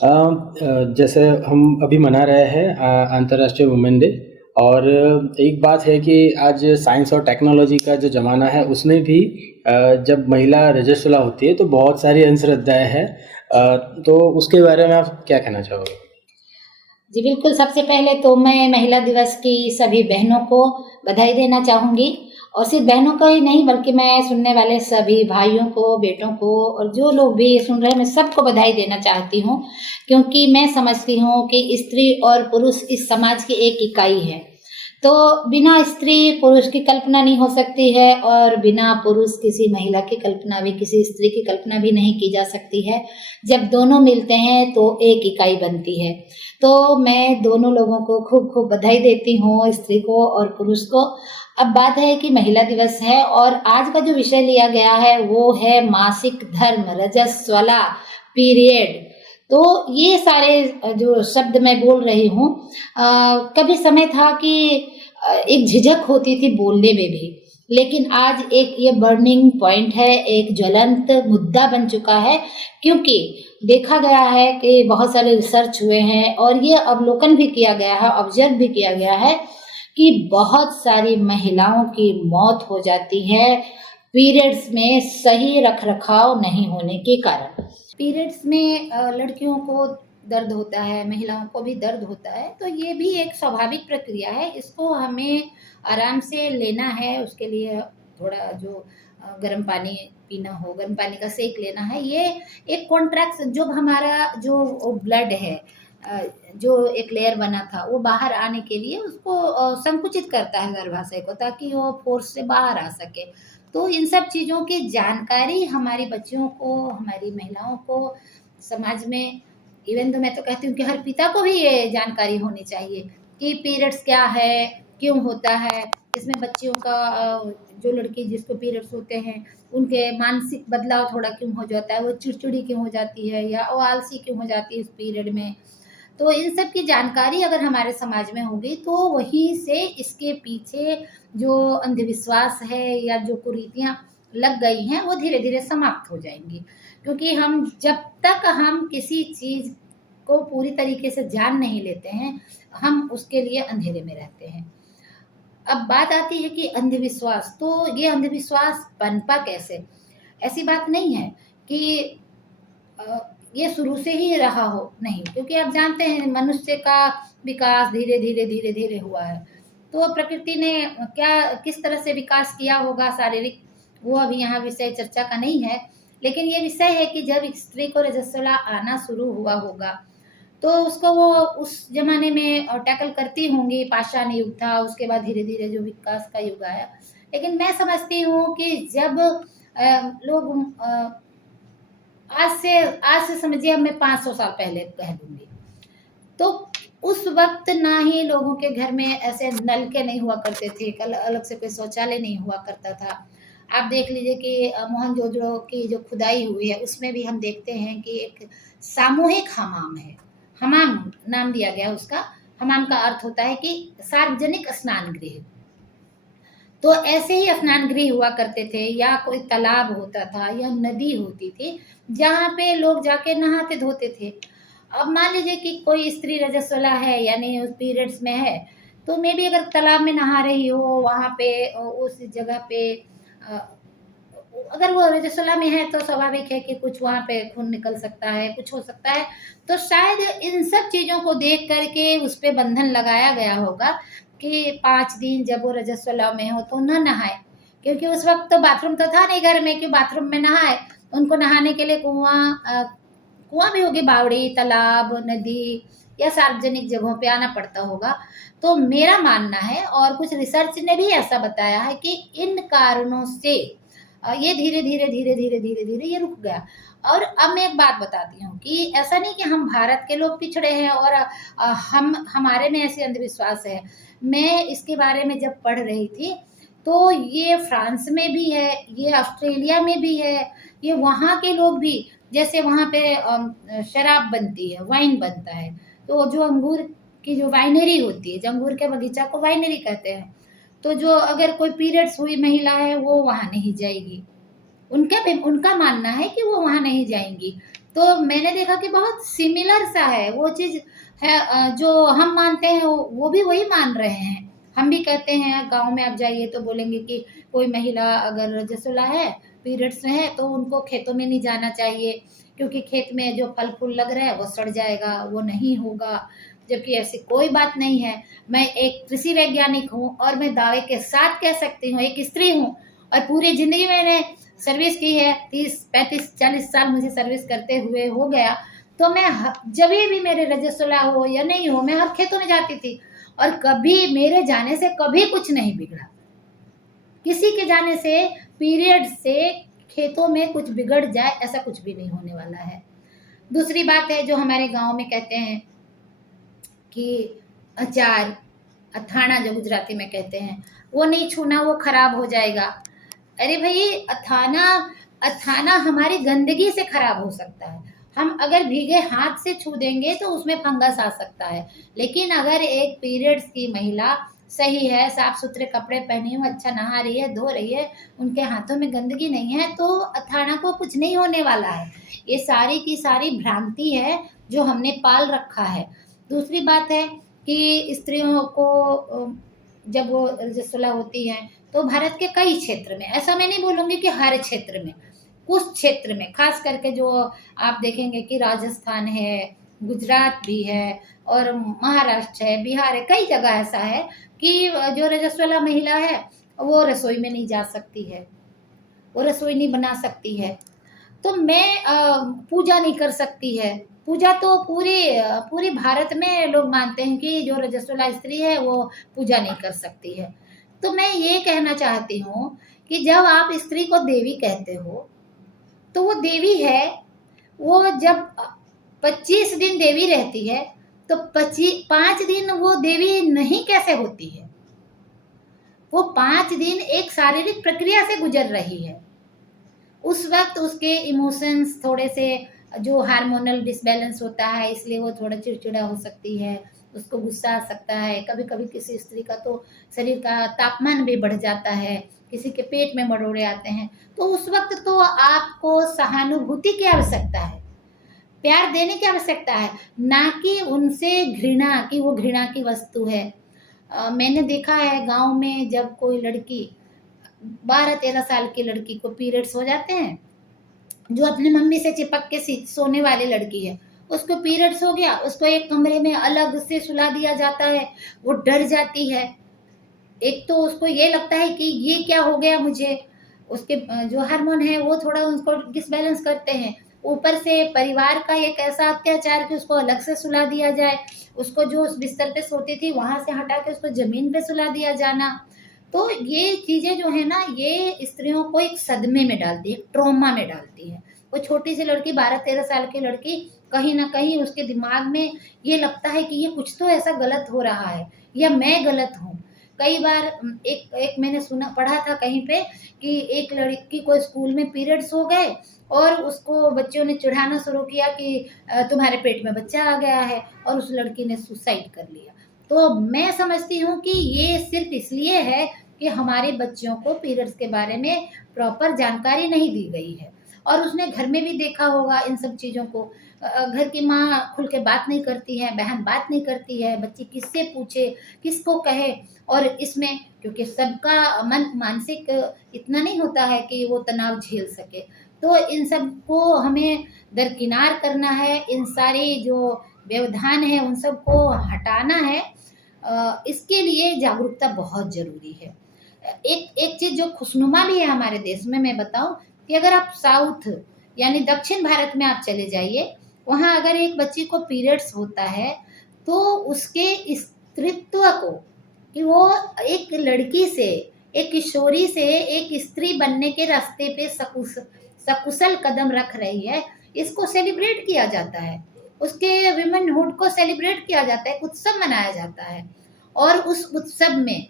जैसे हम अभी मना रहे हैं अंतर्राष्ट्रीय वुमेन डे। और एक बात है कि आज साइंस और टेक्नोलॉजी का जो ज़माना है उसमें भी जब महिला रजस्वला होती है तो बहुत सारी अंधश्रद्धाएं हैं। तो उसके बारे में आप क्या कहना चाहोगे? जी बिल्कुल, सबसे पहले तो मैं महिला दिवस की सभी बहनों को बधाई देना चाहूँगी। और सिर्फ बहनों को ही नहीं बल्कि मैं सुनने वाले सभी भाइयों को, बेटों को और जो लोग भी सुन रहे हैं, मैं सबको बधाई देना चाहती हूँ। क्योंकि मैं समझती हूँ कि स्त्री और पुरुष इस समाज की एक इकाई है। तो बिना स्त्री पुरुष की कल्पना नहीं हो सकती है, और बिना पुरुष किसी महिला की कल्पना भी, किसी स्त्री की कल्पना भी नहीं की जा सकती है। जब दोनों मिलते हैं तो एक इकाई बनती है। तो मैं दोनों लोगों को खूब खूब बधाई देती हूँ, स्त्री को और पुरुष को। अब बात है कि महिला दिवस है और आज का जो विषय लिया गया है वो है मासिक धर्म, रजस्वला, पीरियड। तो ये सारे जो शब्द मैं बोल रही हूँ, कभी समय था कि एक झिझक होती थी बोलने में भी, लेकिन आज एक ये बर्निंग पॉइंट है, एक ज्वलंत मुद्दा बन चुका है। क्योंकि देखा गया है कि बहुत सारे रिसर्च हुए हैं और ये अवलोकन भी किया गया है, ऑब्जर्व भी किया गया है कि बहुत सारी महिलाओं की मौत हो जाती है पीरियड्स में सही रखरखाव नहीं होने के कारण। पीरियड्स में लड़कियों को दर्द होता है, महिलाओं को भी दर्द होता है, तो ये भी एक स्वाभाविक प्रक्रिया है। इसको हमें आराम से लेना है, उसके लिए थोड़ा जो गर्म पानी पीना हो, गर्म पानी का सेक लेना है। ये एक कॉन्ट्रैक्ट, जब हमारा जो ब्लड है, जो एक लेयर बना था वो बाहर आने के लिए उसको संकुचित करता है गर्भाशय को, ताकि वो फोर्स से बाहर आ सके। तो इन सब चीज़ों की जानकारी हमारी बच्चियों को, हमारी महिलाओं को, समाज में, इवन तो मैं तो कहती हूँ कि हर पिता को भी ये जानकारी होनी चाहिए कि पीरियड्स क्या है, क्यों होता है। इसमें बच्चियों का, जो लड़की जिसको पीरियड्स होते हैं उनके मानसिक बदलाव थोड़ा क्यों हो जाता है, वो चिड़चिड़ी क्यों हो जाती है या वो आलसी क्यों हो जाती है इस पीरियड में। तो इन सब की जानकारी अगर हमारे समाज में होगी तो वहीं से इसके पीछे जो अंधविश्वास है या जो कुरीतियाँ लग गई हैं वो धीरे धीरे समाप्त हो जाएंगी। क्योंकि हम जब तक हम किसी चीज़ को पूरी तरीके से जान नहीं लेते हैं, हम उसके लिए अंधेरे में रहते हैं। अब बात आती है कि अंधविश्वास, तो ये अंधविश्वास पनपा कैसे? ऐसी बात नहीं है कि अ, ये शुरू से ही रहा हो, नहीं। क्योंकि आप जानते हैं मनुष्य का विकास धीरे धीरे धीरे धीरे हुआ है। तो प्रकृति ने क्या, किस तरह से विकास किया होगा शारीरिक, वो अभी यहाँ विषय चर्चा का नहीं है। लेकिन ये विषय है कि जब स्त्री को रजस्वला आना शुरू हुआ होगा तो उसको वो उस जमाने में टैकल करती होंगी। पाषाण युग था, उसके बाद धीरे धीरे जो विकास का युग आया। लेकिन मैं समझती हूँ कि जब लोग आज से समझिए, अब मैं 500 साल पहले कह दूंगी, तो उस वक्त ना ही लोगों के घर में ऐसे नल के नहीं हुआ करते थे, कल अलग से कोई शौचालय नहीं हुआ करता था। आप देख लीजिए कि मोहनजोदड़ो की जो खुदाई हुई है उसमें भी हम देखते हैं कि एक सामूहिक हमाम है। हमाम नाम दिया गया उसका। हमाम का अर्थ होता है कि सार्वजनिक स्नान गृह। तो ऐसे ही स्नान गृह हुआ करते थे, या कोई तालाब होता था या नदी होती थी जहाँ पे लोग जाके नहाते धोते थे। अब मान लीजिए कि कोई स्त्री रजस्वला है यानी उस पीरियड्स में है, तो मे बी अगर तालाब में नहा रही हो वहाँ पे, उस जगह पे, अ, अगर वो रजस्वला में है तो स्वाभाविक है कि कुछ वहाँ पे खून निकल सकता है, कुछ हो सकता है। तो शायद इन सब चीज़ों को देख करके उस पे बंधन लगाया गया होगा कि 5 दिन जब वो रजस्वला में हो तो न नहाए। क्योंकि उस वक्त तो बाथरूम तो था नहीं घर में कि बाथरूम में नहाए। उनको नहाने के लिए कुआं भी होगी, बावड़ी, तालाब, नदी या सार्वजनिक जगहों पे आना पड़ता होगा। तो मेरा मानना है, और कुछ रिसर्च ने भी ऐसा बताया है, कि इन कारणों से ये धीरे धीरे धीरे धीरे धीरे धीरे ये रुक गया। और अब मैं एक बात बताती हूँ कि ऐसा नहीं कि हम भारत के लोग पिछड़े हैं और हम हमारे में ऐसे अंधविश्वास है। मैं इसके बारे में जब पढ़ रही थी तो ये फ्रांस में भी है, ये ऑस्ट्रेलिया में भी है, ये वहाँ के लोग भी, जैसे वहाँ पे शराब बनती है, वाइन बनता है। तो जो अंगूर की जो वाइनरी होती है, जो अंगूर के बगीचा को वाइनरी कहते हैं। तो जो अगर कोई पीरियड्स हुई महिला है वो वहाँ नहीं जाएगी। उनका मानना है कि वो वहाँ नहीं जाएंगी। तो मैंने देखा कि बहुत सिमिलर सा है वो चीज़ है, जो हम मानते हैं वो भी वही मान रहे हैं। हम भी कहते हैं, गाँव में आप जाइए तो बोलेंगे कि कोई महिला अगर रजस्वला है, पीरियड्स में है, तो उनको खेतों में नहीं जाना चाहिए, क्योंकि खेत में जो फल-फूल लग रहा है वो सड़ जाएगा, वो नहीं होगा। जबकि ऐसी कोई बात नहीं है। मैं एक कृषि वैज्ञानिक हूँ और मैं दावे के साथ कह सकती हूँ, एक स्त्री हूँ और पूरी ज़िंदगी मैंने सर्विस की है, 30, 35, 40 साल मुझे सर्विस करते हुए हो गया। तो मैं जभी भी मेरे रजस्वला हो या नहीं हो, मैं हर खेतों में जाती थी और कभी मेरे जाने से कभी कुछ नहीं बिगड़ा। किसी के जाने से, पीरियड से खेतों में कुछ बिगड़ जाए, ऐसा कुछ भी नहीं होने वाला है। दूसरी बात है जो हमारे गाँव में कहते हैं कि अचार, अथाणा जो गुजराती में कहते हैं, वो नहीं छूना, वो खराब हो जाएगा। अरे भई, अथाना अथाना हमारी गंदगी से खराब हो सकता है। हम अगर भीगे हाथ से छू देंगे तो उसमें फंगस आ सकता है। लेकिन अगर एक पीरियड्स की महिला सही है, साफ सुथरे कपड़े पहनी हो, अच्छा नहा रही है, धो रही है, उनके हाथों में गंदगी नहीं है, तो अथाना को कुछ नहीं होने वाला है। ये सारी की सारी भ्रांति है जो हमने पाल रखा है। दूसरी बात है कि स्त्रियों को जब वो रजस्वला होती हैं, तो भारत के कई क्षेत्र में, ऐसा मैं नहीं बोलूँगी कि हर क्षेत्र में, कुछ क्षेत्र में, खास करके जो आप देखेंगे कि राजस्थान है, गुजरात भी है और महाराष्ट्र है, बिहार है, कई जगह ऐसा है कि जो रजस्वला महिला है, वो रसोई में नहीं जा सकती है, वो रसोई नहीं बना सकती है। तो मैं पूजा नहीं कर सकती है। पूजा तो पूरे भारत में लोग मानते हैं कि जो रजस्वला स्त्री है वो पूजा नहीं कर सकती है। तो मैं ये कहना चाहती हूँ कि जब आप स्त्री को देवी कहते हो, तो वो देवी है, वो जब 25 दिन देवी रहती है, तो 5 दिन वो देवी नहीं कैसे होती है? वो 5 दिन एक शारीरिक प्रक्रिया से गुज़र रही है। उस वक़्त उसके इमोशंस थोड़े से, जो हार्मोनल डिसबैलेंस होता है, इसलिए वो थोड़ा चिड़चिड़ा हो सकती है, उसको गुस्सा आ सकता है। कभी-कभी किसी स्त्री का तो शरीर का तापमान भी बढ़ जाता है, किसी के पेट में मरोड़े आते हैं। तो उस वक़्त तो आपको सहानुभूति की आवश्यकता है, प्यार देने की आवश्यकता है, ना कि उनसे घृणा, कि वो घृणा की वस्तु है। मैंने देखा है गाँव में, जब कोई लड़की 12-13 साल की लड़की को पीरियड्स हो जाते हैं, जो अपनी मम्मी से चिपक के सोने वाली लड़की है, उसको पीरियड्स हो गया, उसको एक कमरे में अलग से सुला दिया जाता है, वो डर जाती है। एक तो उसको ये लगता है कि ये क्या हो गया मुझे, उसके जो हार्मोन है वो थोड़ा उसको डिसबैलेंस करते हैं। ऊपर से परिवार का एक ऐसा अत्याचार कि उसको अलग से सुला दिया जाए, उसको जो उस बिस्तर पे सोती थी वहाँ से हटा के उसको ज़मीन पे सुला दिया जाना। तो ये चीज़ें जो है ना, ये स्त्रियों को एक सदमे में डालती है, एक ट्रॉमा में डालती है। वो छोटी सी लड़की, 12-13 साल की लड़की, कहीं न कहीं उसके दिमाग में ये लगता है कि ये कुछ तो ऐसा गलत हो रहा है या मैं गलत हूँ। कई बार एक एक मैंने पढ़ा था कहीं पे कि एक लड़की को स्कूल में पीरियड्स हो गए और उसको बच्चों ने चिढ़ाना शुरू किया कि तुम्हारे पेट में बच्चा आ गया है, और उस लड़की ने सुसाइड कर लिया। तो मैं समझती हूँ कि ये सिर्फ़ इसलिए है कि हमारे बच्चों को पीरियड्स के बारे में प्रॉपर जानकारी नहीं दी गई है, और उसने घर में भी देखा होगा इन सब चीज़ों को। घर की माँ खुल के बात नहीं करती है, बहन बात नहीं करती है, बच्ची किससे पूछे, किसको कहे। और इसमें क्योंकि सबका मन मानसिक इतना नहीं होता है कि वो तनाव झेल सके, तो इन सब को हमें दरकिनार करना है, इन सारी जो व्यवधान है उन सबको हटाना है। इसके लिए जागरूकता बहुत ज़रूरी है। एक एक चीज़ जो खुशनुमा भी है हमारे देश में, मैं बताऊँ कि अगर आप साउथ यानी दक्षिण भारत में आप चले जाइए, वहाँ अगर एक बच्ची को पीरियड्स होता है, तो उसके स्त्रीत्व को, कि वो एक लड़की से, एक किशोरी से एक स्त्री बनने के रास्ते पे सकुशल कदम रख रही है, इसको सेलिब्रेट किया जाता है। उसके वुमेनहुड को सेलिब्रेट किया जाता है, एक उत्सव मनाया जाता है, और उस उत्सव में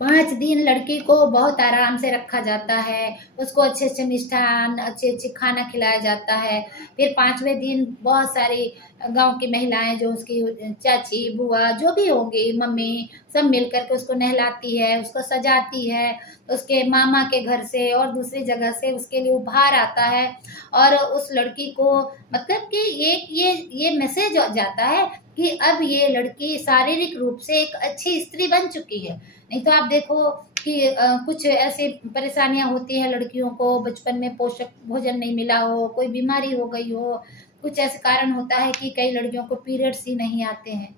5 दिन लड़की को बहुत आराम से रखा जाता है, उसको अच्छे-अच्छे मिष्ठान, अच्छे-अच्छे खाना खिलाया जाता है। फिर 5वें दिन बहुत सारी गांव की महिलाएं जो उसकी चाची बुआ जो भी होंगी मम्मी सब मिल करके उसको नहलाती है, उसको सजाती है, उसके मामा के घर से और दूसरी जगह से उसके लिए उपहार आता है। और उस लड़की को मतलब कि ये मैसेज जाता है कि अब ये लड़की शारीरिक रूप से एक अच्छी स्त्री बन चुकी है। नहीं तो आप देखो कि कुछ ऐसी परेशानियां होती हैं लड़कियों को, बचपन में पोषक भोजन नहीं मिला हो, कोई बीमारी हो गई हो, कुछ ऐसे कारण होता है कि कई लड़कियों को पीरियड्स ही नहीं आते हैं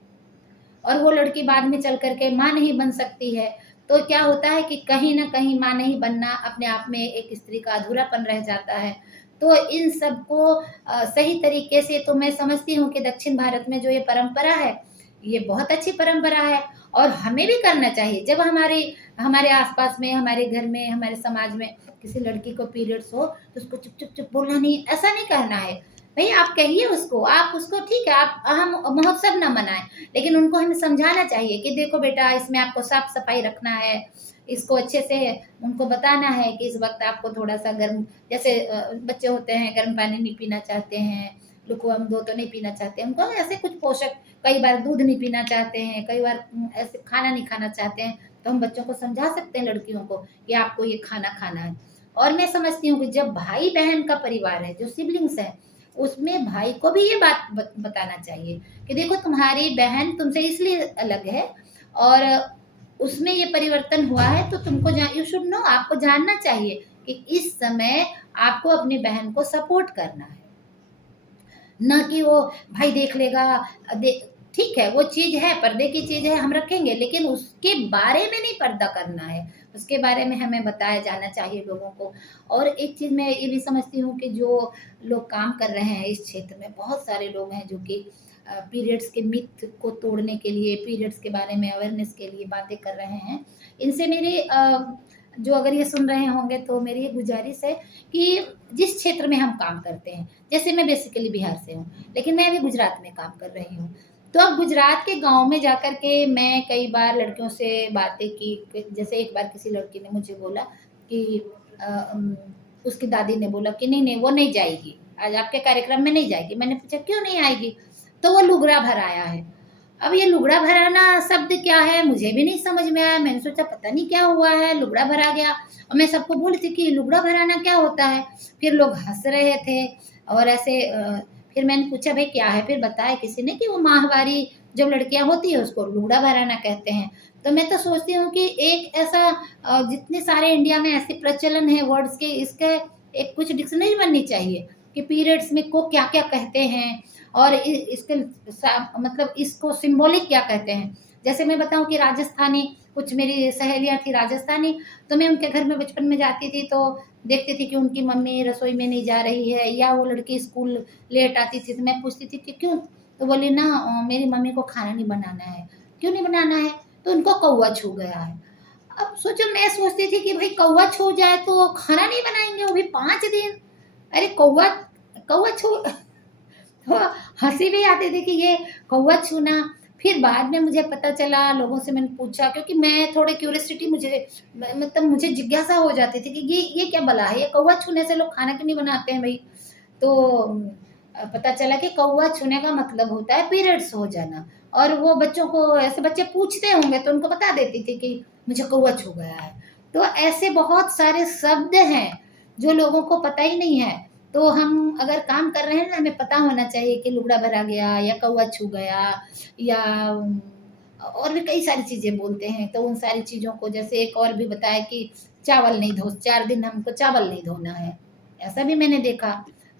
और वो लड़की बाद में चल करके माँ नहीं बन सकती है। तो क्या होता है कि कहीं ना कहीं माँ नहीं बनना अपने आप में एक स्त्री का अधूरापन रह जाता है। तो इन सब को सही तरीके से तो मैं समझती हूँ कि दक्षिण भारत में जो ये परंपरा है ये बहुत अच्छी परंपरा है और हमें भी करना चाहिए। जब हमारे आसपास में, हमारे घर में, हमारे समाज में किसी लड़की को पीरियड्स हो तो उसको चुप चुप चुप बोलना नहीं, ऐसा नहीं करना है भाई। आप कहिए उसको, आप उसको ठीक है, आप हम महोत्सव ना मनाएं, लेकिन उनको हमें समझाना चाहिए कि देखो बेटा इसमें आपको साफ सफाई रखना है, इसको अच्छे से उनको बताना है कि इस वक्त आपको थोड़ा सा गर्म, जैसे बच्चे होते हैं गर्म पानी नहीं पीना चाहते हैं, लुकवाम दो तो नहीं पीना चाहते हैं, उनको ऐसे कुछ पोषक, कई बार दूध नहीं पीना चाहते हैं, कई बार ऐसे खाना नहीं खाना चाहते हैं, तो हम बच्चों को समझा सकते हैं लड़कियों को कि आपको ये खाना खाना है। और मैं समझती हूँ कि जब भाई बहन का परिवार है, जो सिबलिंग्स है, उसमें भाई को भी ये बात बताना चाहिए कि देखो तुम्हारी बहन तुमसे इसलिए अलग है और उसमें ये परिवर्तन हुआ है, तो तुमको यू शुड नो, आपको जानना चाहिए कि इस समय आपको अपनी बहन को सपोर्ट करना है, ना कि वो भाई देख लेगा। ठीक है वो चीज है, पर्दे की चीज है, हम रखेंगे, लेकिन उसके बारे में नहीं पर्दा करना है, उसके बारे में हमें बताया जाना चाहिए लोगों को। और एक चीज मैं ये भी समझती हूँ कि जो लोग काम कर रहे हैं इस क्षेत्र में, बहुत सारे लोग हैं जो कि पीरियड्स के मिथ को तोड़ने के लिए, पीरियड्स के बारे में अवेयरनेस के लिए बातें कर रहे हैं। इनसे मेरी जो अगर ये सुन रहे होंगे तो मेरी ये गुजारिश है कि जिस क्षेत्र में हम काम करते हैं, जैसे मैं बेसिकली बिहार से हूँ लेकिन मैं अभी गुजरात में काम कर रही हूँ, तो अब गुजरात के गांव में जाकर के मैं कई बार लड़कियों से बातें की। जैसे एक बार किसी लड़की ने मुझे बोला कि उसकी दादी ने बोला कि नहीं नहीं वो नहीं जाएगी, आज आपके कार्यक्रम में नहीं जाएगी। मैंने पूछा क्यों नहीं आएगी, तो वो लुगड़ा भर आया है। अब ये लुगड़ा भराना शब्द क्या है मुझे भी नहीं समझ में आया, मैंने सोचा पता नहीं क्या हुआ है, लुगड़ा भरा गया। और मैं सबको बोली थी कि लुगड़ा भराना क्या होता है, फिर लोग हंस रहे थे और ऐसे फिर मैंने पूछा भाई क्या है, फिर बताया किसी ने कि वो माहवारी जब लड़कियां होती है उसको लुगड़ा भराना कहते हैं। तो मैं तो सोचती हूँ कि एक ऐसा जितने सारे इंडिया में ऐसे प्रचलन है वर्ड्स के, इसके एक कुछ डिक्शनरी बननी चाहिए कि पीरियड्स में को क्या क्या कहते हैं और इसके मतलब इसको सिंबॉलिक क्या कहते हैं। जैसे मैं बताऊं कि राजस्थानी, कुछ मेरी सहेलियां थी राजस्थानी, तो मैं उनके घर में बचपन में जाती थी तो देखती थी कि उनकी मम्मी रसोई में नहीं जा रही है या वो लड़की स्कूल लेट आती थी, तो मैं पूछती थी कि क्यों, तो बोली ना मेरी मम्मी को खाना नहीं बनाना है। क्यों नहीं बनाना है, तो उनको कौवा छू गया है। अब सोचो, मैं सोचती थी कि भाई कौवा छू जाए तो खाना नहीं बनाएंगे, वो भी 5 दिन। अरे कौवा, कौवा छू तो हंसी भी आती थी कि ये कौवा छूना। फिर बाद में मुझे पता चला, लोगों से मैंने पूछा, क्योंकि मैं थोड़े क्यूरियोसिटी मुझे मतलब मुझे जिज्ञासा हो जाती थी कि ये क्या बला है, ये कौवा छूने से लोग खाना क्यों नहीं बनाते हैं भाई। तो पता चला कि कौवा छूने का मतलब होता है पीरियड्स हो जाना। और वो बच्चों को, ऐसे बच्चे पूछते होंगे तो उनको बता देती थी कि मुझे कौवा छू गया है। तो ऐसे बहुत सारे शब्द हैं जो लोगों को पता ही नहीं है। तो हम अगर काम कर रहे हैं ना, हमें पता होना चाहिए कि लुगड़ा भरा गया या कौवा छू गया, या और भी कई सारी चीजें बोलते हैं। तो उन सारी चीजों को, जैसे एक और भी बताया कि चावल नहीं धो, 4 दिन हमको चावल नहीं धोना है, ऐसा भी मैंने देखा।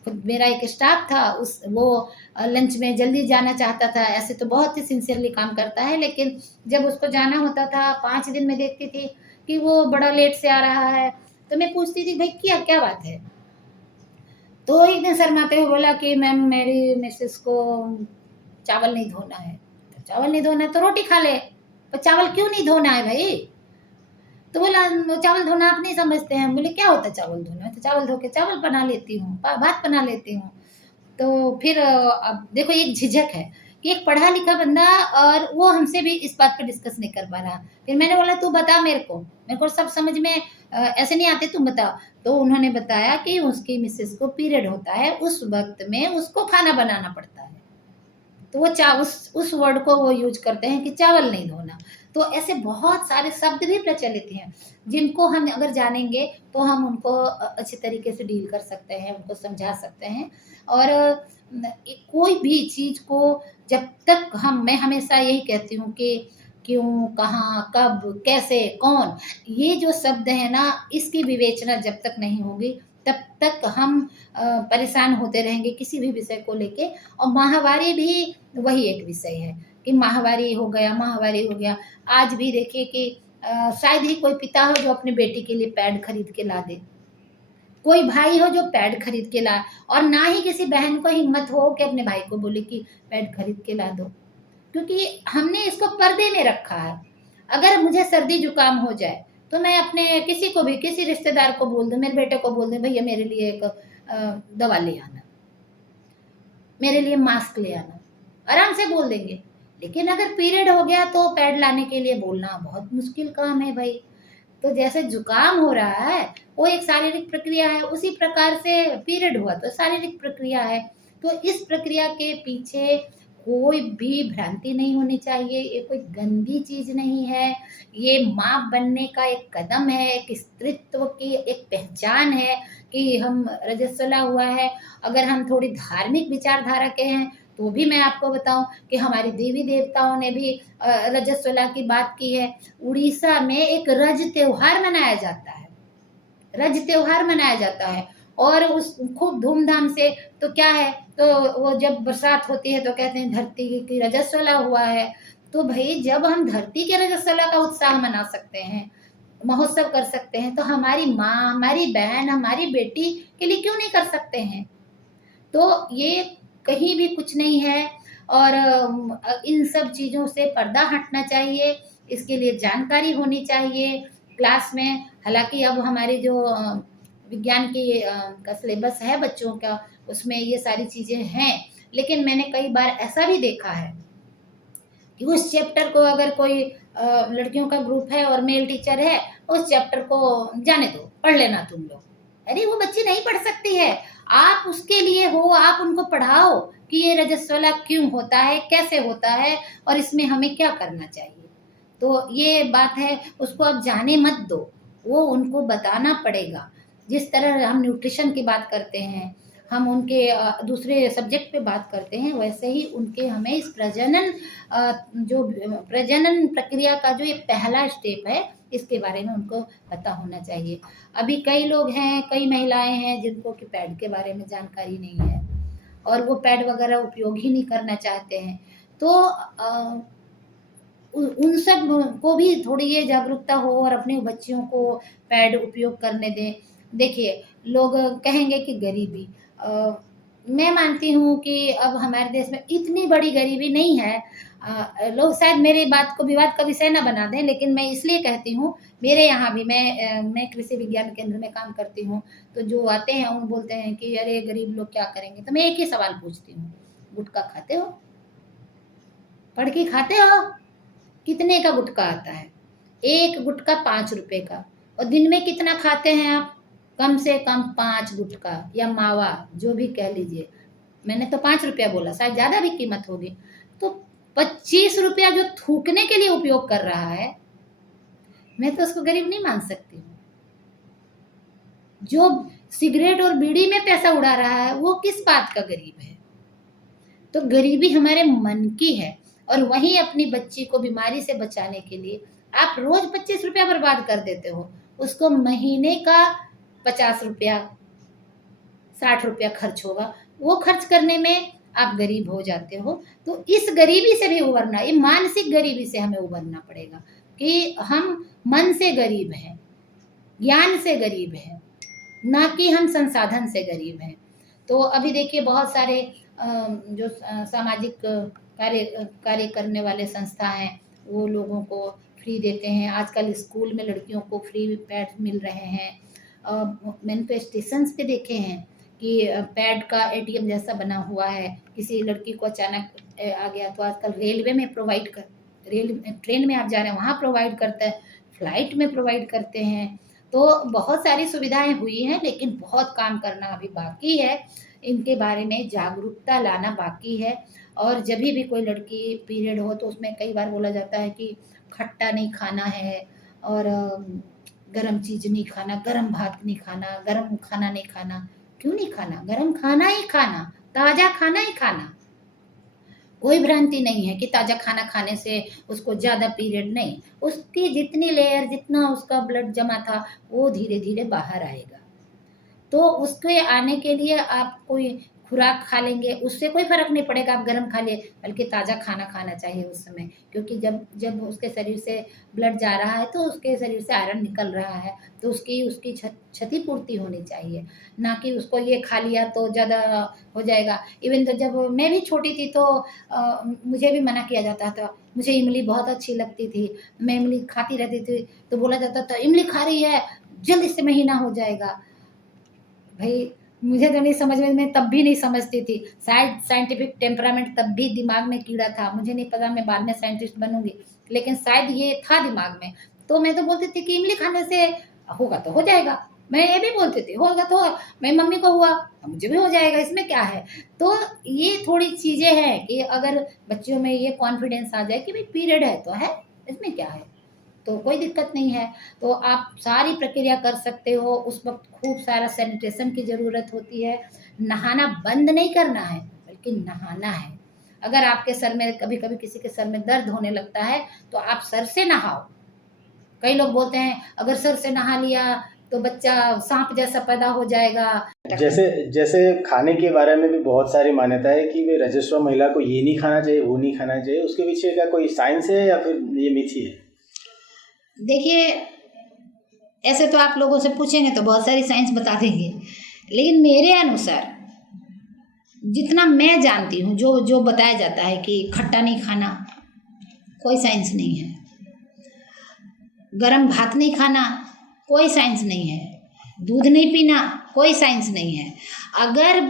खुद मेरा एक स्टाफ था, उस वो लंच में जल्दी जाना चाहता था, ऐसे तो बहुत ही सिंसियरली काम करता है, लेकिन जब उसको जाना होता था 5 दिन में देखती थी कि वो बड़ा लेट से आ रहा है। तो मैं पूछती थी भाई क्या क्या बात है, तो एक दिन शर्माते हुए बोला कि मैम मेरी मिसेस को चावल नहीं धोना है। तो चावल नहीं धोना है तो रोटी खा ले, पर चावल क्यों नहीं धोना है भाई। तो बोला चावल धोना आप नहीं समझते हैं। बोले क्या होता है चावल धोना, तो चावल धो के चावल बना लेती हूँ, भात बना लेती हूँ। तो फिर अब देखो एक झिझक है कि एक पढ़ा लिखा बंदा और वो हमसे भी इस बात पर डिस्कस नहीं कर पा रहा। फिर मैंने बोला तू बता, मेरे को सब समझ में ऐसे नहीं आते, तुम बता। तो उन्होंने बताया कि उसकी मिसेस को पीरियड होता है, उस वक्त में उसको खाना बनाना पड़ता है। तो वो उस वर्ड को वो यूज करते हैं कि चावल नहीं धोना। तो ऐसे बहुत सारे शब्द भी प्रचलित हैं जिनको हम अगर जानेंगे तो हम उनको अच्छे तरीके से डील कर सकते हैं, उनको समझा सकते हैं। और कोई भी चीज को जब तक मैं हमेशा यही कहती हूँ कि क्यों, कहाँ, कब, कैसे, कौन, ये जो शब्द है ना, इसकी विवेचना जब तक नहीं होगी तब तक हम परेशान होते रहेंगे किसी भी विषय को लेके। और माहवारी भी वही एक विषय है कि माहवारी हो गया, माहवारी हो गया। आज भी देखिए कि शायद ही कोई पिता हो जो अपनी बेटी के लिए पैड खरीद के ला दे, कोई भाई हो जो पैड खरीद के लाए, और ना ही किसी बहन को हिम्मत हो कि अपने भाई को बोले कि पैड खरीद के ला दो, क्योंकि हमने इसको पर्दे में रखा है। अगर मुझे सर्दी जुकाम हो जाए तो मैं अपने किसी को भी, किसी रिश्तेदार को बोल दूं, मेरे बेटे को बोल दूं, भैया मेरे लिए एक दवा ले आना, मेरे लिए मास्क ले आना, आराम से बोल देंगे। लेकिन अगर पीरियड हो गया तो पैड लाने के लिए बोलना बहुत मुश्किल काम है भाई। तो जैसे जुकाम हो रहा है वो एक शारीरिक प्रक्रिया है, उसी प्रकार से पीरियड हुआ तो शारीरिक प्रक्रिया है। तो इस प्रक्रिया के पीछे कोई भी भ्रांति नहीं होनी चाहिए, ये कोई गंदी चीज नहीं है, ये माँ बनने का एक कदम है, एक स्त्रीत्व की एक पहचान है कि हम रजस्वला हुआ है। अगर हम थोड़ी धार्मिक विचारधारा के हैं तो भी मैं आपको बताऊं कि हमारी देवी देवताओं ने भी रजस्वला की बात की है। उड़ीसा में एक रज त्योहार मनाया जाता है, रज त्योहार मनाया जाता है, और उस खूब धूमधाम से। तो क्या है, तो वो जब बरसात होती है तो कहते हैं धरती की रजस्वला हुआ है। तो भाई जब हम धरती के रजस्वला का उत्साह मना सकते हैं, महोत्सव कर सकते हैं, तो हमारी माँ, हमारी बहन, हमारी बेटी के लिए क्यों नहीं कर सकते हैं। तो ये कहीं भी कुछ नहीं है। और इन सब चीज़ों से पर्दा हटना चाहिए, इसके लिए जानकारी होनी चाहिए क्लास में। हालांकि अब हमारे जो विज्ञान की का सिलेबस है बच्चों का, उसमें ये सारी चीज़ें हैं, लेकिन मैंने कई बार ऐसा भी देखा है कि उस चैप्टर को अगर कोई लड़कियों का ग्रुप है और मेल टीचर है, उस चैप्टर को जाने दो, पढ़ लेना तुम लोग। अरे वो बच्ची नहीं पढ़ सकती है, आप उसके लिए हो, आप उनको पढ़ाओ कि ये रजस्वला क्यों होता है, कैसे होता है, और इसमें हमें क्या करना चाहिए। तो ये बात है, उसको आप जाने मत दो, वो उनको बताना पड़ेगा। जिस तरह हम न्यूट्रिशन की बात करते हैं, हम उनके दूसरे सब्जेक्ट पे बात करते हैं, वैसे ही उनके हमें इस जो प्रजनन प्रक्रिया का जो ये पहला स्टेप है, इसके बारे में उनको पता होना चाहिए। अभी कई लोग हैं, कई महिलाएं हैं जिनको कि पैड के बारे में जानकारी नहीं है, और वो पैड वगैरह उपयोग ही नहीं करना चाहते हैं। तो उन सब को भी थोड़ी ये जागरूकता हो और अपने बच्चियों को पैड उपयोग करने दें। देखिए, लोग कहेंगे कि गरीबी, मैं मानती हूँ कि अब हमारे देश में इतनी बड़ी गरीबी नहीं है। लोग शायद मेरी बात को विवाद का विषय ना बना दें, लेकिन मैं इसलिए कहती हूँ, मेरे यहाँ भी मैं कृषि विज्ञान केंद्र में काम करती हूँ, तो जो आते हैं वो बोलते हैं कि अरे गरीब लोग क्या करेंगे। तो मैं एक ही सवाल पूछती हूँ, गुटखा खाते हो, पढ़ के खाते हो? कितने का गुटखा आता है? एक गुटखा 5 रुपए का। और दिन में कितना खाते हैं आप? कम से कम 5 गुटखा या मावा, जो भी कह लीजिए। मैंने तो 5 रुपया बोला, शायद ज्यादा भी कीमत होगी। तो 25 रुपया जो थूकने के लिए उपयोग कर रहा है, मैं तो उसको गरीब नहीं मान सकती हूँ। जो सिगरेट और बीड़ी में पैसा उड़ा रहा है, वो किस बात का गरीब है? तो गरीबी हमारे मन की है। और वहीं अपनी बच्ची को बीमारी से बचाने के लिए आप रोज 25 रुपया बर्बाद कर देते हो, उसको महीने का 50 रुपया, 60 रुपया खर्च होगा, वो खर्च करने में आप गरीब हो जाते हो। तो इस गरीबी से भी उबरना, ये मानसिक गरीबी से हमें उबरना पड़ेगा कि हम मन से गरीब हैं, ज्ञान से गरीब हैं, ना कि हम संसाधन से गरीब हैं। तो अभी देखिए बहुत सारे जो सामाजिक कार्य करने वाले संस्था हैं, वो लोगों को फ्री देते हैं। आजकल स्कूल में लड़कियों को फ्री पैड मिल रहे हैं। मैंने तो स्टेशंस पे देखे हैं कि पैड का एटीएम जैसा बना हुआ है। किसी लड़की को अचानक आ गया तो आजकल रेलवे में प्रोवाइड कर, ट्रेन में आप जा रहे हैं वहाँ प्रोवाइड करता है, फ्लाइट में प्रोवाइड करते हैं। तो बहुत सारी सुविधाएं हुई हैं, लेकिन बहुत काम करना अभी बाकी है इनके बारे में जागरूकता लाना बाकी है। और जब भी कोई लड़की पीरियड हो तो उसमें कई बार बोला जाता है कि खट्टा नहीं खाना है, और गरम चीज़ नहीं खाना, गरम भात नहीं खाना, गरम खाना नहीं खाना। क्यों नहीं खाना? गरम खाना ही खाना, ताज़ा खाना ही खाना। कोई भ्रांति नहीं है कि ताज़ा खाना खाने से उसको ज़्यादा पीरियड नहीं, उसकी जितनी लेयर, जितना उसका ब्लड जमा था वो धीरे धीरे बाहर आएगा। तो उसके आने के लिए आप कोई खुराक खा लेंगे, उससे कोई फ़र्क नहीं पड़ेगा आप गरम खा लिए, बल्कि ताज़ा खाना खाना चाहिए उस समय। क्योंकि जब जब उसके शरीर से ब्लड जा रहा है तो उसके शरीर से आयरन निकल रहा है, तो उसकी उसकी क्षतिपूर्ति होनी चाहिए, ना कि उसको ये खा लिया तो ज़्यादा हो जाएगा। इवन तो जब मैं भी छोटी थी तो मुझे भी मना किया जाता था। मुझे इमली बहुत अच्छी लगती थी, मैं इमली खाती रहती थी, तो बोला जाता था इमली खा रही है, जल्दी से महीना हो जाएगा। भाई मुझे तो नहीं समझ में, मैं तब भी नहीं समझती थी, शायद साइंटिफिक टेम्परामेंट तब भी दिमाग में कीड़ा था, मुझे नहीं पता मैं बाद में साइंटिस्ट बनूंगी, लेकिन शायद ये था दिमाग में। तो मैं तो बोलती थी कि इमली खाने से होगा तो हो जाएगा, मैं ये भी बोलती थी होगा तो मेरी मम्मी को हुआ मुझे भी हो जाएगा, इसमें क्या है। तो ये थोड़ी चीजें हैं कि अगर बच्चों में ये कॉन्फिडेंस आ जाए कि भाई पीरियड है तो है, इसमें क्या है, तो कोई दिक्कत नहीं है। तो आप सारी प्रक्रिया कर सकते हो। उस वक़्त खूब सारा सैनिटेशन की ज़रूरत होती है। नहाना बंद नहीं करना है, बल्कि नहाना है। अगर आपके सर में कभी-कभी किसी के सर में दर्द होने लगता है, तो आप सर से नहाओ। कई लोग बोलते हैं अगर सर से नहा लिया तो बच्चा साँप जैसा पैदा हो जाएगा। जैसे जैसे खाने के बारे में भी बहुत सारी मान्यता है कि वे रजस्वा महिला को ये नहीं खाना चाहिए, वो नहीं खाना चाहिए, उसके पीछे का कोई साइंस है या फिर ये मिथ ही है? देखिए, ऐसे तो आप लोगों से पूछेंगे तो बहुत सारी साइंस बता देंगे, लेकिन मेरे अनुसार जितना मैं जानती हूँ, जो जो बताया जाता है कि खट्टा नहीं खाना, कोई साइंस नहीं है। गरम भात नहीं खाना, कोई साइंस नहीं है। दूध नहीं पीना, कोई साइंस नहीं है। अगर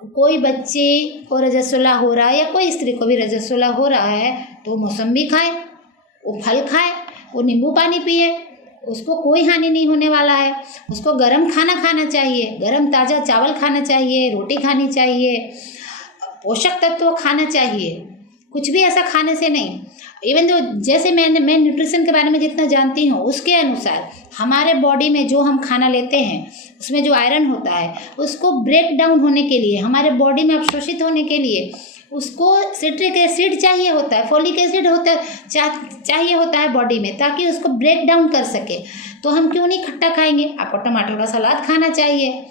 कोई बच्चे को रजस्वला हो रहा है या कोई स्त्री को भी रजस्वला हो रहा है तो मौसम्बी खाए, वो फल खाए, वो नींबू पानी पिए, उसको कोई हानि नहीं होने वाला है। उसको गरम खाना खाना चाहिए, गरम ताज़ा चावल खाना चाहिए, रोटी खानी चाहिए, पोषक तत्व खाना चाहिए, कुछ भी ऐसा खाने से नहीं। इवन तो जैसे मैं न्यूट्रिशन के बारे में जितना जानती हूँ उसके अनुसार हमारे बॉडी में जो हम खाना लेते हैं उसमें जो आयरन होता है उसको ब्रेक डाउन होने के लिए, हमारे बॉडी में अवशोषित होने के लिए उसको सिट्रिक एसिड चाहिए होता है, फोलिक एसिड होता चाहिए होता है बॉडी में, ताकि उसको ब्रेक डाउन कर सके। तो हम क्यों नहीं खट्टा खाएंगे? आपको टमाटर का सलाद खाना चाहिए,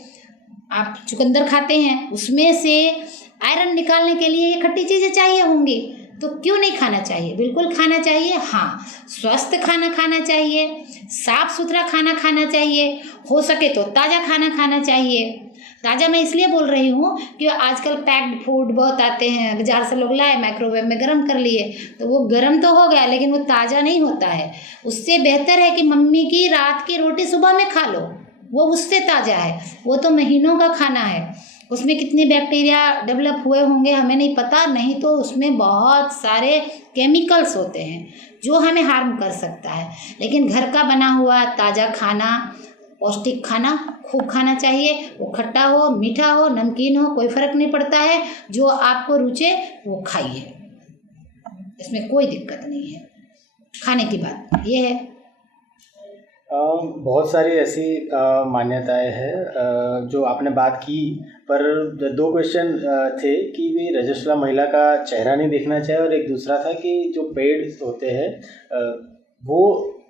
आप चुकंदर खाते हैं उसमें से आयरन निकालने के लिए ये खट्टी चीज़ें चाहिए होंगी, तो क्यों नहीं खाना चाहिए? बिल्कुल खाना चाहिए। हाँ, स्वस्थ खाना खाना चाहिए, साफ सुथरा खाना खाना चाहिए, हो सके तो ताज़ा खाना खाना चाहिए। ताज़ा मैं इसलिए बोल रही हूँ कि आजकल पैक्ड फूड बहुत आते हैं, बाजार से लोग लाए, माइक्रोवेव में गर्म कर लिए, तो वो गर्म तो हो गया लेकिन वो ताज़ा नहीं होता है। उससे बेहतर है कि मम्मी की रात की रोटी सुबह में खा लो, वो उससे ताज़ा है। वो तो महीनों का खाना है, उसमें कितने बैक्टीरिया डेवलप हुए होंगे हमें नहीं पता, नहीं तो उसमें बहुत सारे केमिकल्स होते हैं जो हमें हार्म कर सकता है। लेकिन घर का बना हुआ ताज़ा खाना, पौष्टिक खाना खूब खाना चाहिए। वो खट्टा हो, मीठा हो, नमकीन हो, कोई फ़र्क नहीं पड़ता है, जो आपको रुचे वो खाइए, इसमें कोई दिक्कत नहीं है। खाने की बात ये है। बहुत सारी ऐसी मान्यताएं हैं जो आपने बात की, पर दो क्वेश्चन थे कि भी रजस्वला महिला का चेहरा नहीं देखना चाहिए, और एक दूसरा था कि जो पेड़ होते हैं वो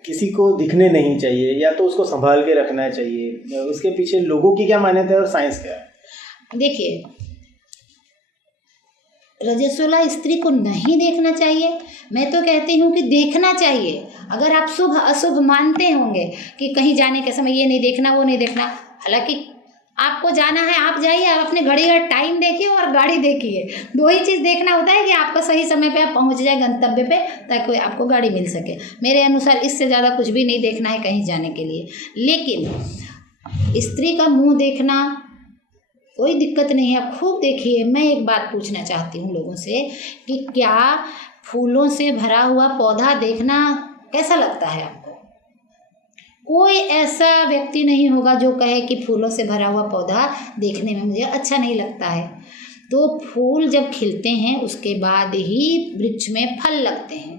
किसी को दिखने नहीं चाहिए, या तो उसको संभाल के रखना चाहिए। उसके पीछे लोगों की क्या मान्यता है और साइंस क्या है? देखिए, रजस्वला स्त्री को नहीं देखना चाहिए, मैं तो कहती हूँ कि देखना चाहिए। अगर आप शुभ अशुभ मानते होंगे कि कहीं जाने के समय ये नहीं देखना वो नहीं देखना, हालांकि आपको जाना है आप जाइए, आप अपने घड़ी का टाइम देखिए और गाड़ी देखिए, दो ही चीज़ देखना होता है कि आपका सही समय पे आप पहुँच जाए गंतव्य पे, ताकि आपको गाड़ी मिल सके। मेरे अनुसार इससे ज़्यादा कुछ भी नहीं देखना है कहीं जाने के लिए। लेकिन स्त्री का मुँह देखना कोई दिक्कत नहीं है, खूब देखिए। मैं एक बात पूछना चाहती हूँ लोगों से कि क्या फूलों से भरा हुआ पौधा देखना कैसा लगता है आपको? कोई ऐसा व्यक्ति नहीं होगा जो कहे कि फूलों से भरा हुआ पौधा देखने में मुझे अच्छा नहीं लगता है। तो फूल जब खिलते हैं उसके बाद ही वृक्ष में फल लगते हैं,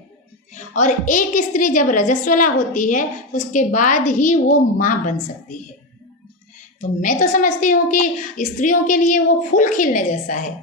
और एक स्त्री जब रजस्वला होती है उसके बाद ही वो माँ बन सकती है। तो मैं तो समझती हूँ कि स्त्रियों के लिए वो फूल खिलने जैसा है।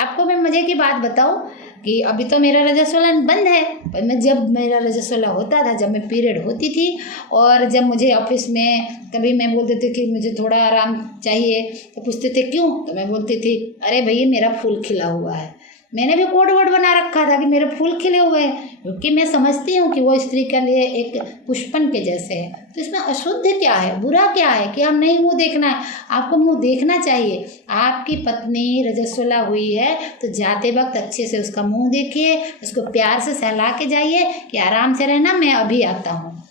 आपको मैं मज़े की बात बताऊँ कि अभी तो मेरा रजस्वला बंद है, पर मैं जब मेरा रजस्वला होता था, जब मैं पीरियड होती थी और जब मुझे ऑफिस में कभी मैं बोलती थी कि मुझे थोड़ा आराम चाहिए, तो पूछते थे क्यों, तो मैं बोलती थी अरे भैया मेरा फूल खिला हुआ है। मैंने भी कोड वर्ड बना रखा था कि मेरे फूल खिले हुए हैं, क्योंकि मैं समझती हूँ कि वो स्त्री के लिए एक पुष्पन के जैसे है। तो इसमें अशुद्ध क्या है, बुरा क्या है कि हम नहीं मुँह देखना है? आपको मुँह देखना चाहिए। आपकी पत्नी रजस्वला हुई है तो जाते वक्त अच्छे से उसका मुँह देखिए, उसको प्यार से सहला के जाइए कि आराम से रहना, मैं अभी आता हूँ।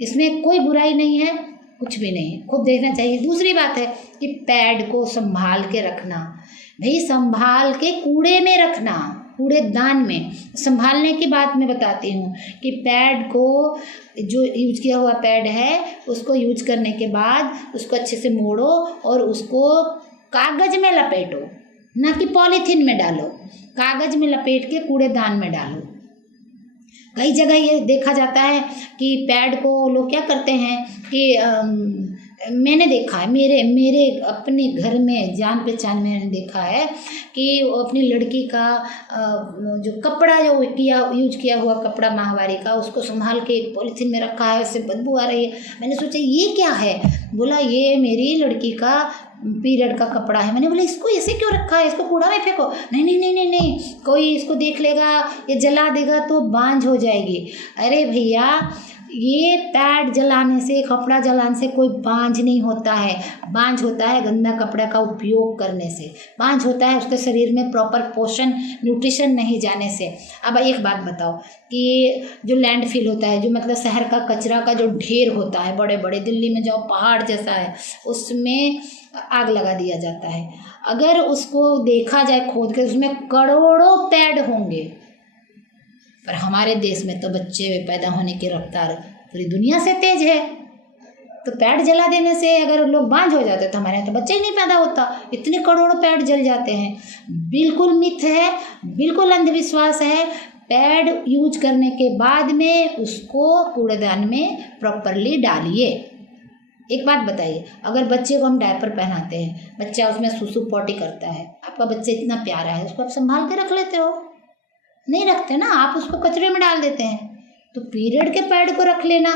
इसमें कोई बुराई नहीं है, कुछ भी नहीं है, खुद देखना चाहिए। दूसरी बात है कि पैड को संभाल के रखना, भाई संभाल के कूड़े में रखना, कूड़ेदान में। संभालने की बात मैं बताती हूँ कि पैड को, जो यूज किया हुआ पैड है उसको यूज करने के बाद उसको अच्छे से मोड़ो और उसको कागज में लपेटो, ना कि पॉलीथीन में डालो। कागज में लपेट के कूड़ेदान में डालो। कई जगह ये देखा जाता है कि पैड को लोग क्या करते हैं कि मैंने देखा है, मेरे अपने घर में जान पहचान में मैंने देखा है कि वो अपनी लड़की का जो कपड़ा जो यूज किया हुआ कपड़ा माहवारी का, उसको संभाल के एक पॉलीथीन में रखा है, उससे बदबू आ रही है। मैंने सोचा ये क्या है, बोला ये मेरी लड़की का पीरियड का कपड़ा है। मैंने बोला इसको ऐसे क्यों रखा है, इसको कूड़ा में फेंको। नहीं नहीं नहीं नहीं नहीं, कोई इसको देख लेगा या जला देगा तो बांझ हो जाएगी। अरे भैया, ये पैड जलाने से, कपड़ा जलाने से कोई बांझ नहीं होता है। बांझ होता है गंदा कपड़ा का उपयोग करने से, बांझ होता है उसके शरीर में प्रॉपर पोषण न्यूट्रिशन नहीं जाने से। अब एक बात बताओ कि जो लैंडफिल होता है, जो मतलब शहर का कचरा का जो ढेर होता है, बड़े बड़े दिल्ली में जाओ पहाड़ जैसा है, उसमें आग लगा दिया जाता है। अगर उसको देखा जाए खोद के, उसमें करोड़ों पैड होंगे, पर हमारे देश में तो बच्चे पैदा होने की रफ्तार पूरी दुनिया से तेज है। तो पैड जला देने से अगर लोग बांझ हो जाते तो हमारे यहाँ तो बच्चे ही नहीं पैदा होता। इतने करोड़ों पैड जल जाते हैं। बिल्कुल मिथ है, बिल्कुल अंधविश्वास है। पैड यूज करने के बाद में उसको कूड़ेदान में प्रॉपरली डालिए। एक बात बताइए, अगर बच्चे को हम डायपर पहनाते हैं, बच्चा उसमें सुसु पॉटी करता है, आपका बच्चा इतना प्यारा है, उसको आप संभाल के रख लेते हो? नहीं रखते ना, आप उसको कचरे में डाल देते हैं। तो पीरियड के पैड को रख लेना।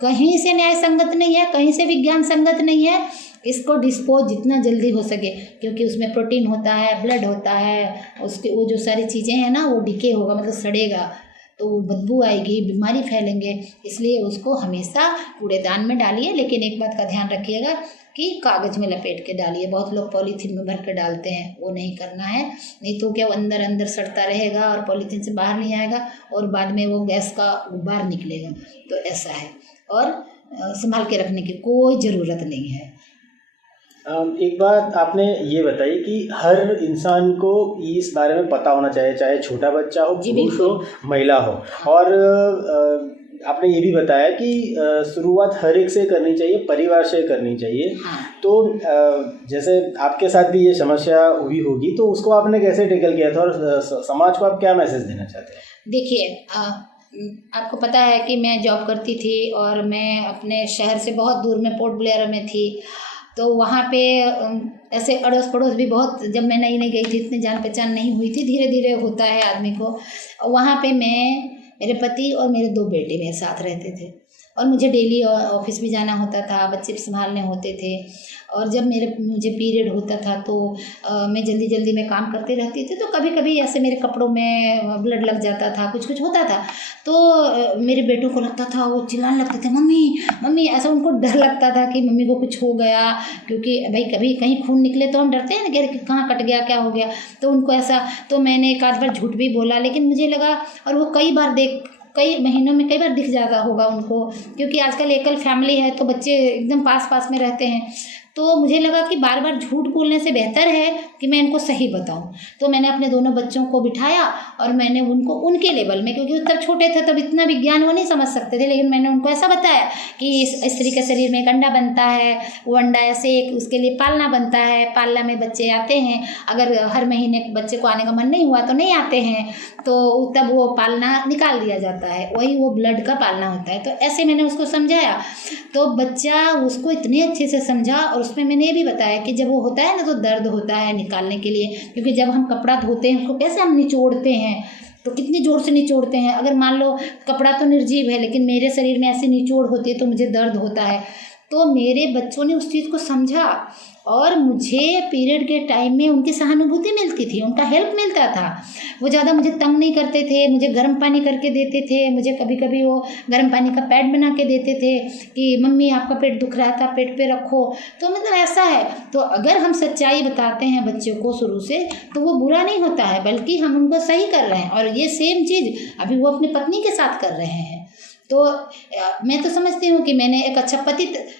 कहीं से न्याय संगत नहीं है, कहीं से विज्ञान संगत नहीं है। इसको डिस्पोज जितना जल्दी हो सके, क्योंकि उसमें प्रोटीन होता है, ब्लड होता है, उसके वो जो सारी चीज़ें हैं ना, वो डिके होगा, मतलब सड़ेगा, तो बदबू आएगी, बीमारी फैलेंगे। इसलिए उसको हमेशा कूड़ेदान में डालिए। लेकिन एक बात का ध्यान रखिएगा कि कागज़ में लपेट के डालिए। बहुत लोग पॉलीथीन में भर के डालते हैं, वो नहीं करना है। नहीं तो क्या वो अंदर अंदर सड़ता रहेगा और पॉलीथीन से बाहर नहीं आएगा और बाद में वो गैस का गुब्बार निकलेगा। तो ऐसा है, और संभाल के रखने की कोई ज़रूरत नहीं है। एक बात आपने ये बताई कि हर इंसान को इस बारे में पता होना चाहिए, चाहे छोटा बच्चा हो, पुरुष हो, महिला हो। और आपने ये भी बताया कि शुरुआत हर एक से करनी चाहिए, परिवार से करनी चाहिए। हाँ। तो जैसे आपके साथ भी ये समस्या हुई होगी, तो उसको आपने कैसे टैकल किया था और समाज को आप क्या मैसेज देना चाहते हैं? देखिए, आपको पता है कि मैं जॉब करती थी और मैं अपने शहर से बहुत दूर में पोर्ट ब्लेयर में थी। तो वहाँ पे ऐसे अड़ोस पड़ोस भी बहुत, जब मैं नई नई गई थी इतनी जान पहचान नहीं हुई थी, धीरे धीरे होता है आदमी को। वहाँ पे मैं, मेरे पति और मेरे 2 बेटे मेरे साथ रहते थे और मुझे डेली ऑफिस भी जाना होता था, बच्चे भी संभालने होते थे। और जब मुझे पीरियड होता था तो मैं जल्दी जल्दी में काम करते रहती थी, तो कभी कभी ऐसे मेरे कपड़ों में ब्लड लग जाता था, कुछ कुछ होता था। तो मेरे बेटों को लगता था, वो चिल्लाने लगते थे मम्मी मम्मी, ऐसा उनको डर लगता था कि मम्मी को कुछ हो गया, क्योंकि भाई कभी कहीं खून निकले तो हम डरते हैं ना कि कहाँ कट गया, क्या हो गया। तो उनको ऐसा, तो मैंने एक आध बार झूठ भी बोला, लेकिन मुझे लगा, और वो कई बार कई महीनों में कई बार दिख जाता होगा उनको, क्योंकि आजकल एकल फैमिली है तो बच्चे एकदम पास पास में रहते हैं। तो मुझे लगा कि बार बार झूठ बोलने से बेहतर है कि मैं इनको सही बताऊं। तो मैंने अपने दोनों बच्चों को बिठाया और मैंने उनको उनके लेवल में, क्योंकि तब छोटे थे तब इतना विज्ञान वो नहीं समझ सकते थे, लेकिन मैंने उनको ऐसा बताया कि इस स्त्री के शरीर में एक अंडा बनता है, वो अंडा ऐसे उसके लिए पालना बनता है, पालना में बच्चे आते हैं, अगर हर महीने बच्चे को आने का मन नहीं हुआ तो नहीं आते हैं, तो तब वो पालना निकाल दिया जाता है, वही वो ब्लड का पालना होता है। तो ऐसे मैंने उसको समझाया, तो बच्चा उसको इतने अच्छे से समझा। और उसमें मैंने ये भी बताया कि जब वो होता है ना तो दर्द होता है निकालने के लिए, क्योंकि जब हम कपड़ा धोते हैं उसको कैसे हम निचोड़ते हैं, तो कितनी ज़ोर से निचोड़ते हैं। अगर मान लो कपड़ा तो निर्जीव है लेकिन मेरे शरीर में ऐसी निचोड़ होती है तो मुझे दर्द होता है। तो मेरे बच्चों ने उस चीज़ को समझा और मुझे पीरियड के टाइम में उनकी सहानुभूति मिलती थी, उनका हेल्प मिलता था। वो ज़्यादा मुझे तंग नहीं करते थे, मुझे गर्म पानी करके देते थे, मुझे कभी कभी वो गर्म पानी का पैड बना के देते थे कि मम्मी आपका पेट दुख रहा था, पेट पे रखो। तो मतलब ऐसा है, तो अगर हम सच्चाई बताते हैं बच्चों को शुरू से तो वो बुरा नहीं होता है, बल्कि हम उनको सही कर रहे हैं। और ये सेम चीज़ अभी वो अपनी पत्नी के साथ कर रहे हैं। तो मैं तो समझती हूँ कि मैंने एक अच्छा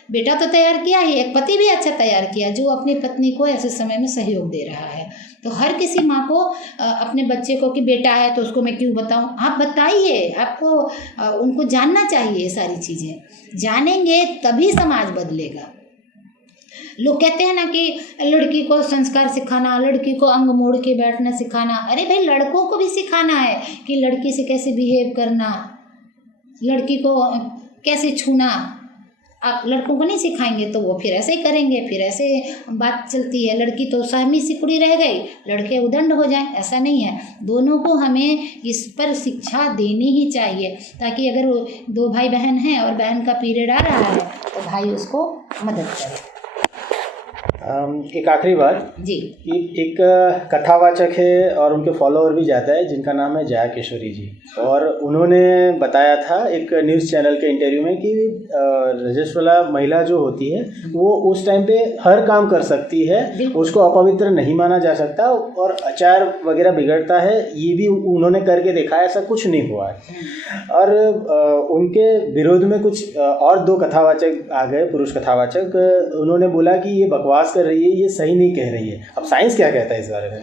बेटा तो तैयार किया ही, एक पति भी अच्छा तैयार किया जो अपनी पत्नी को ऐसे समय में सहयोग दे रहा है। तो हर किसी माँ को अपने बच्चे को कि बेटा है तो उसको मैं क्यों बताऊँ, आप बताइए, आपको उनको जानना चाहिए। ये सारी चीज़ें जानेंगे तभी समाज बदलेगा। लोग कहते हैं ना कि लड़की को संस्कार सिखाना, लड़की को अंग मोड़ के बैठना सिखाना। अरे भाई, लड़कों को भी सिखाना है कि लड़की से कैसे बिहेव करना, लड़की को कैसे छूना। आप लड़कों को नहीं सिखाएंगे तो वो फिर ऐसे ही करेंगे, फिर ऐसे बात चलती है। लड़की तो सहमी सिकुड़ी रह गई, लड़के उदंड हो जाएं, ऐसा नहीं है। दोनों को हमें इस पर शिक्षा देनी ही चाहिए, ताकि अगर दो भाई बहन हैं और बहन का पीरियड आ रहा है तो भाई उसको मदद करे। एक आखिरी बात जी, कि एक कथावाचक है और उनके फॉलोअर भी जाता है जिनका नाम है जया किशोरी जी, और उन्होंने बताया था एक न्यूज़ चैनल के इंटरव्यू में कि रजस्वला महिला जो होती है वो उस टाइम पे हर काम कर सकती है, उसको अपवित्र नहीं माना जा सकता, और आचार वगैरह बिगड़ता है ये भी उन्होंने करके देखा है, ऐसा कुछ नहीं हुआ है। और उनके विरोध में कुछ और दो कथावाचक आ गए, पुरुष कथावाचक, उन्होंने बोला कि ये बकवास कर रही है, ये सही नहीं कह रही है। अब साइंस क्या कहता है इस बारे में?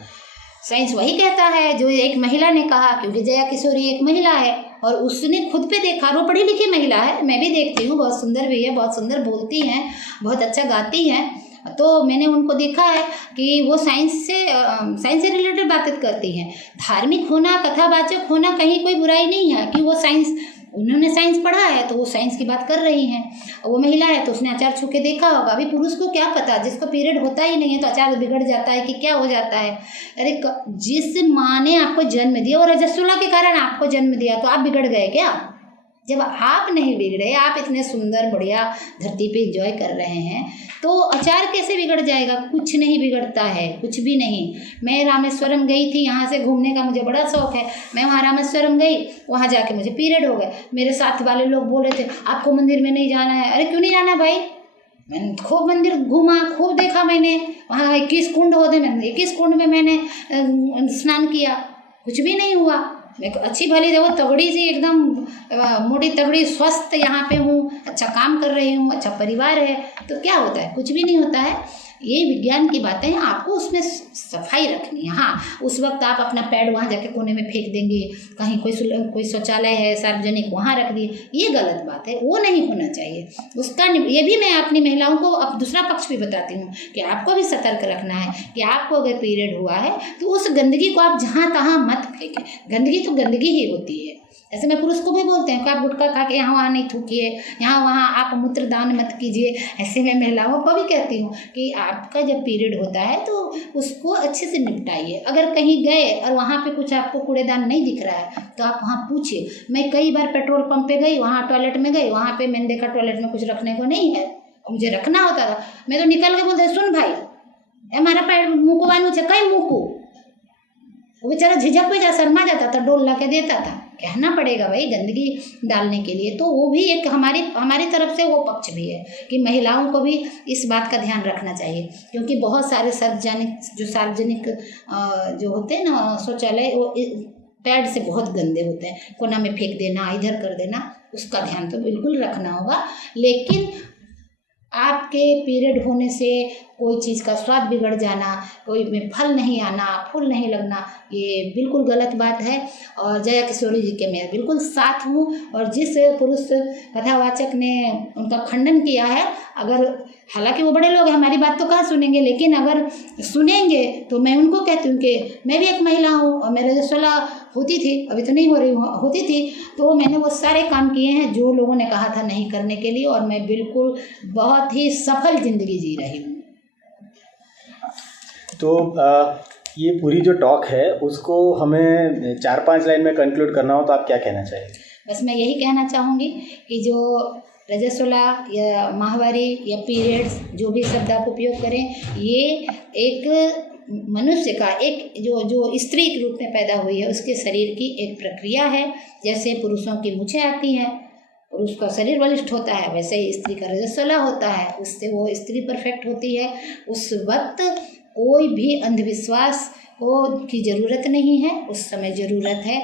साइंस वही कहता है जो एक महिला ने कहा, क्योंकि जया किशोरी एक महिला है और उसने खुद पे देखा, वो पढ़ी लिखी महिला है, मैं भी देखती हूँ, बहुत सुंदर भी है, बहुत सुंदर बोलती हैं, बहुत अच्छा गाती हैं। तो मैंने उनको देखा है कि वो साइंस से रिलेटेड बातें करती हैं। धार्मिक होना, कथावाचक होना कहीं कोई बुराई नहीं है कि वो साइंस, उन्होंने साइंस पढ़ा है तो वो साइंस की बात कर रही हैं। वो महिला है तो उसने अचार छू के देखा होगा। अभी पुरुष को क्या पता, जिसको पीरियड होता ही नहीं है तो अचार बिगड़ जाता है कि क्या हो जाता है। अरे जिस माँ ने आपको जन्म दिया और रजस्वला के कारण आपको जन्म दिया तो आप बिगड़ गए क्या? जब आप नहीं बिगड़े, आप इतने सुंदर बढ़िया धरती पे एंजॉय कर रहे हैं तो अचार कैसे बिगड़ जाएगा? कुछ नहीं बिगड़ता है, कुछ भी नहीं। मैं रामेश्वरम गई थी, यहाँ से घूमने का मुझे बड़ा शौक है। मैं वहाँ रामेश्वरम गई, वहाँ जाके मुझे पीरियड हो गए। मेरे साथ वाले लोग बोल रहे थे आपको मंदिर में नहीं जाना है। अरे क्यों नहीं जाना भाई? मैंने खूब मंदिर घूमा, खूब देखा। मैंने वहाँ 21 कुंड होते, मैंने 21 कुंड में मैंने स्नान किया, कुछ भी नहीं हुआ। मैं अच्छी भली देखो, तगड़ी सी एकदम मोटी तगड़ी स्वस्थ यहाँ पे हूँ, अच्छा काम कर रही हूँ, अच्छा परिवार है, तो क्या होता है? कुछ भी नहीं होता है। ये विज्ञान की बातें हैं, आपको उसमें सफाई रखनी है। हाँ, उस वक्त आप अपना पैड वहाँ जाके कोने में फेंक देंगे, कहीं कोई शौचालय है सार्वजनिक वहाँ रख दिए, ये गलत बात है, वो नहीं होना चाहिए। उसका ये भी मैं अपनी महिलाओं को अब दूसरा पक्ष भी बताती हूँ कि आपको भी सतर्क रखना है कि आपको अगर पीरियड हुआ है तो उस गंदगी को आप जहाँ तहाँ मत फेंकें। गंदगी तो गंदगी ही होती है। ऐसे में पुरुष को भी बोलते हैं कि आप गुटखा खा के यहाँ वहाँ नहीं थूकिए, यहाँ वहाँ आप मूत्र दान मत कीजिए। ऐसे में महिलाओं को भी कहती हूँ कि आपका जब पीरियड होता है तो उसको अच्छे से निपटाइए। अगर कहीं गए और वहाँ पे कुछ आपको कूड़ेदान नहीं दिख रहा है तो आप वहाँ पूछिए। मैं कई बार पेट्रोल पंप पे गई, वहाँ टॉयलेट में गई, वहाँ पे मैंने देखा टॉयलेट में कुछ रखने को नहीं है, मुझे रखना होता था। मैं तो निकल के बोलते सुन भाई, हमारा पैर मुँह को बानू से कई मुँह को, वो बेचारा झिझक पे जा शर्मा जाता था, डोल ला के देता था। कहना पड़ेगा भाई गंदगी डालने के लिए। तो वो भी एक हमारी तरफ से वो पक्ष भी है कि महिलाओं को भी इस बात का ध्यान रखना चाहिए, क्योंकि बहुत सारे सार्वजनिक जो होते हैं ना शौचालय, वो पैड से बहुत गंदे होते हैं, कोना में फेंक देना, इधर कर देना, उसका ध्यान तो बिल्कुल रखना होगा। लेकिन आपके पीरियड होने से कोई चीज़ का स्वाद बिगड़ जाना, कोई में फल नहीं आना, फूल नहीं लगना, ये बिल्कुल गलत बात है। और जया किशोरी जी के मैं बिल्कुल साथ हूँ। और जिस पुरुष कथावाचक ने उनका खंडन किया है, अगर हालांकि वो बड़े लोग हैं, हमारी बात तो कहाँ सुनेंगे, लेकिन अगर सुनेंगे तो मैं उनको कहती हूँ कि मैं भी एक महिला हूँ और मैं रजस्वला होती थी, अभी तो नहीं हो रही हूँ, होती थी, तो मैंने वो सारे काम किए हैं जो लोगों ने कहा था नहीं करने के लिए, और मैं बिल्कुल बहुत ही सफल जिंदगी जी रही हूँ। तो ये पूरी जो टॉक है उसको हमें 4-5 लाइन में कंक्लूड करना हो तो आप क्या कहना चाहेंगे? बस मैं यही कहना चाहूँगी कि जो रजस्वला या माहवारी या पीरियड्स, जो भी शब्द आप उपयोग करें, ये एक मनुष्य का, एक जो स्त्री के रूप में पैदा हुई है उसके शरीर की एक प्रक्रिया है। जैसे पुरुषों की मूछें आती हैं, पुरुष का शरीर बलिष्ठ होता है, वैसे ही स्त्री का रजस्वला होता है, उससे वो स्त्री परफेक्ट होती है। उस वक्त कोई भी अंधविश्वास की ज़रूरत नहीं है। उस समय ज़रूरत है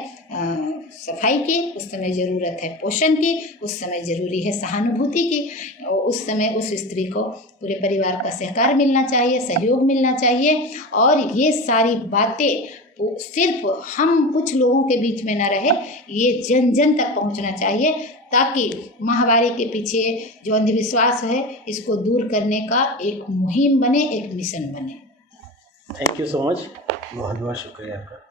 सफाई की, उस समय ज़रूरत है पोषण की, उस समय ज़रूरी है सहानुभूति की। उस समय उस स्त्री को पूरे परिवार का सहकार मिलना चाहिए, सहयोग मिलना चाहिए। और ये सारी बातें सिर्फ हम कुछ लोगों के बीच में न रहे, ये जन जन तक पहुंचना चाहिए, ताकि माहवारी के पीछे जो अंधविश्वास है इसको दूर करने का एक मुहिम बने, एक मिशन बने। थैंक यू सो मच, बहुत बहुत शुक्रिया आपका।